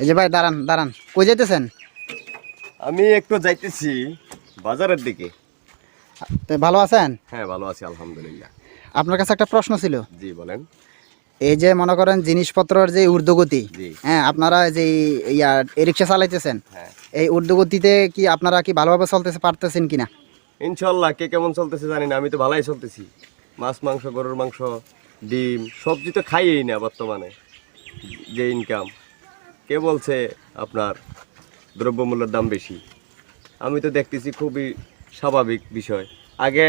এই যে ভাই দাঁড়ান দাঁড়ান, কই যাইতেছেন? আমি একটু যাইতেছি বাজারের দিকে। তো ভালো আছেন? হ্যাঁ, ভালো আছি আলহামদুলিল্লাহ। আপনার কাছে একটা প্রশ্ন ছিল। জি বলেন। এই যে মনে করেন জিনিসপত্রের যে ঊর্ধ্বগতি, জি। হ্যাঁ আপনারা যে রিক্সা চালাইতেছেন, হ্যাঁ, এই ঊর্ধ্বগতিতে কি আপনারা কি ভালোভাবে চলতেছে পারতেছেন কিনা? ইনশাল্লাহ। কে কেমন চলতেছে জানি না, আমি তো ভালোই চলতেছি। মাছ মাংস, গরুর মাংস, ডিম, সবজি তো খাইই না বর্তমানে। যে ইনকাম, কে বলছে আপনার দ্রব্যমূল্যের দাম বেশি? আমি তো দেখতেছি খুবই স্বাভাবিক বিষয়। আগে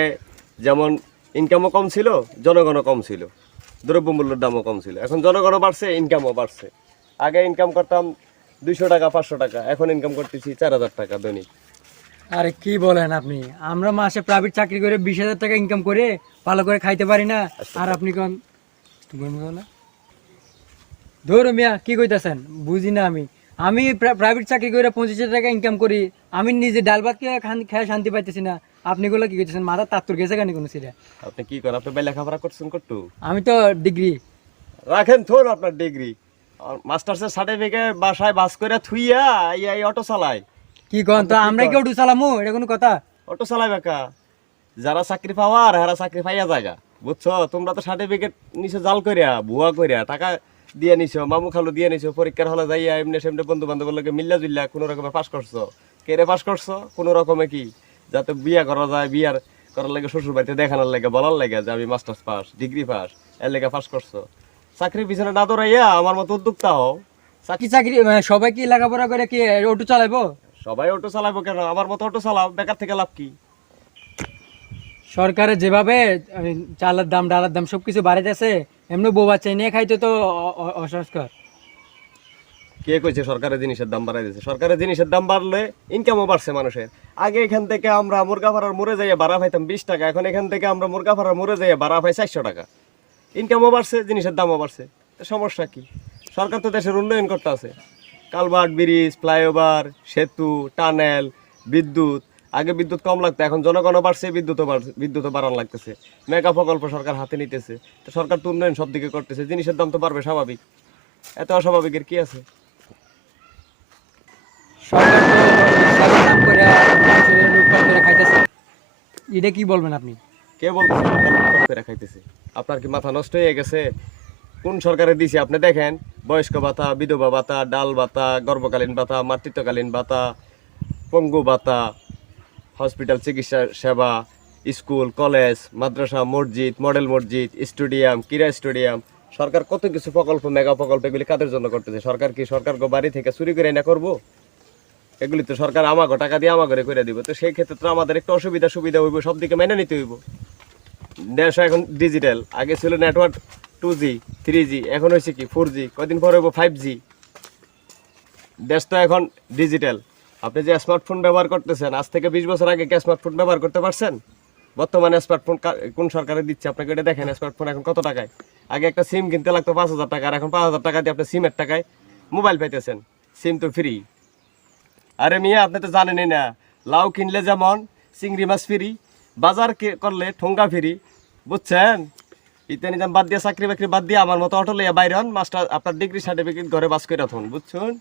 যেমন ইনকামও কম ছিল, জনগণও কম ছিল, দ্রব্যমূল্যের দামও কম ছিল। এখন জনগণও বাড়ছে, ইনকামও বাড়ছে। আগে ইনকাম করতাম 200 টাকা 500 টাকা, এখন ইনকাম করতেছি 4000 টাকা দৈনিক। আরে কি বলেন আপনি? আমরা মাসে প্রাইভেট চাকরি করে 20,000 টাকা ইনকাম করে ভালো করে খাইতে পারি না, আর আপনি কোন ধরো মিয়া কি কইতাছেন? বুঝি না আমি। আমি প্রাইভেট চাকরি করে 25,000 টাকা ইনকাম করি, আমি নিজে ডাল ভাত খেয়ে শান্তি পাইতেছি না। আপনি গুলো কি কইতেছেন? মাথা তাত্তুর গেছে কেন কোনো সিরা? আপনি কি করেন? আপনি লেখাপড়া করছেন কটু? আমি তো ডিগ্রি। রাখেন থোন আপনার ডিগ্রি, মাস্টার্সের সার্টিফিকেট বাসায় বাস করে থুইয়া এই অটো চালায়। কি কন তো? আমরা কি উঠু চালামু? এটা কোনো কথা? অটো চালায় বেকা। যারা চাকরি পাওয়ার হেরা চাকরি পাইয়া জায়গা, বুঝছো? তোমরা তো সার্টিফিকেট নিছো জাল করিয়া, ভুয়া করিয়া, টাকা দিয়ে নিছো, মামু খালু দিয়ে নিছো, পরীক্ষার হলে যাইয়া এমনি সেমনি বন্ধু বান্ধবের লোকে মিল্লা জুল্লা কোনো রকমে পাস করছো। কেরে পাস করছো? কোনো রকমে কি যাতে বিয়া করা যায়, বিয়ার করার লাগে শ্বশুর বাড়িতে দেখানোর লাগে, বলার লাগে যে আমি মাস্টার্স পাস, ডিগ্রি পাস, এর লেগে পাস করছো। চাকরির পিছনে না দৌড়াইয়া আমার মতো উদ্যোক্তা হও। কি চাকরি সবাই কি লেখাপড়া করে কি অটো চালাইবো? সবাই অটো চালাবো কেন? আমার মতো অটো চালাও, বেকার থেকে লাভ কি? সরকারে যেভাবে চালের দাম ডালের দাম সবকিছু বাড়াইতেছে, এমনি বউ বাচ্চা নিয়ে খাইতে তো অসংস্কার। কে কইছে সরকারের জিনিসের দাম বাড়াই দিয়েছে? সরকারের জিনিসের দাম বাড়লে ইনকামও বাড়ছে মানুষের। আগে এখান থেকে আমরা মুরগা ফাড়ার মোড়ে যাইয়া ভাড়া পাইতাম 20 টাকা, এখন এখান থেকে আমরা মুরগা ফাড়ার মোড়ে যাইয়া ভাড়া পাই 400 টাকা। ইনকামও বাড়ছে, জিনিসের দামও বাড়ছে। তো সমস্যা কি? সরকার তো দেশের উন্নয়ন করতে আছে। কালভার্ট, ব্রিজ, ফ্লাইওভার, সেতু, টানেল, বিদ্যুৎ। আগে বিদ্যুৎ কম লাগতো, এখন জনগণও বাড়ছে, বিদ্যুৎও বাড়ানো লাগতেছে। মেগা প্রকল্প সরকার হাতে নিতেছে। তো সরকার তো উন্নয়ন সব দিকে করতেছে, জিনিসের দাম তো বাড়বে স্বাভাবিক। এত অস্বাভাবিকের কি আছে? সরকার তো চালের দাম করে মানুষের লুটপাট করে খাইতেছে। এটা কি বলবেন আপনি? কে বলতেছে সরকার লুটপাট করে খাইতেছে? আপনার কি মাথা নষ্ট হয়ে গেছে? কোন সরকারে দিছে আপনি দেখেন। বয়স্ক ভাতা, বিধবা ভাতা, ডাল ভাতা, গর্ভকালীন ভাতা, মাতৃত্বকালীন ভাতা, পঙ্গু ভাতা, হসপিটাল চিকিৎসা সেবা, স্কুল, কলেজ, মাদ্রাসা, মসজিদ, মডেল মসজিদ, স্টেডিয়াম, ক্রীড়া স্টেডিয়াম। সরকার কত কিছু প্রকল্প, মেগা প্রকল্প, এগুলি কাদের জন্য করতেছে? সরকার কি সরকার বাড়ি থেকে চুরি করে না করবো? এগুলি তো সরকার আমাকে টাকা দিয়ে আমাকে করে দিব। তো সেই ক্ষেত্রে তো আমাদের একটু সুবিধা হইব, সব দিকে মেনে নিতে হইব। দেশ এখন ডিজিটাল। আগে ছিল নেটওয়ার্ক 2G 3G, এখন হয়েছে কি 4G, কদিন পরে হইব 5G। দেশ তো এখন ডিজিটাল। আপনি যে স্মার্টফোন ব্যবহার করতেছেন, আজ থেকে 20 বছর আগে কি স্মার্টফোন ব্যবহার করতে পারছেন? বর্তমানে স্মার্টফোন কোন সরকারে দিচ্ছে আপনাকে এটা দেখেন। স্মার্টফোন এখন কত টাকায়? আগে একটা সিম কিনতে লাগতো 5,000 টাকা, আর এখন 5,000 টাকা দিয়ে আপনি সিমের টাকায় মোবাইল পাইতেছেন। সিম তো ফ্রি। আরে মিয়া, আপনি তো জানেনই না, লাউ কিনলে যেমন চিংড়ি মাছ ফ্রি, বাজার করলে ঠোঙ্গা ফ্রি, বুঝছেন? ইত্যাদি বাদ দিয়ে চাকরি বাকরি বাদ দিয়ে আমার মতো অটো লইয়া বাইরে হন, মাস্টার আপনার ডিগ্রি সার্টিফিকেট ঘরে বাস করে রাখুন, বুঝছেন?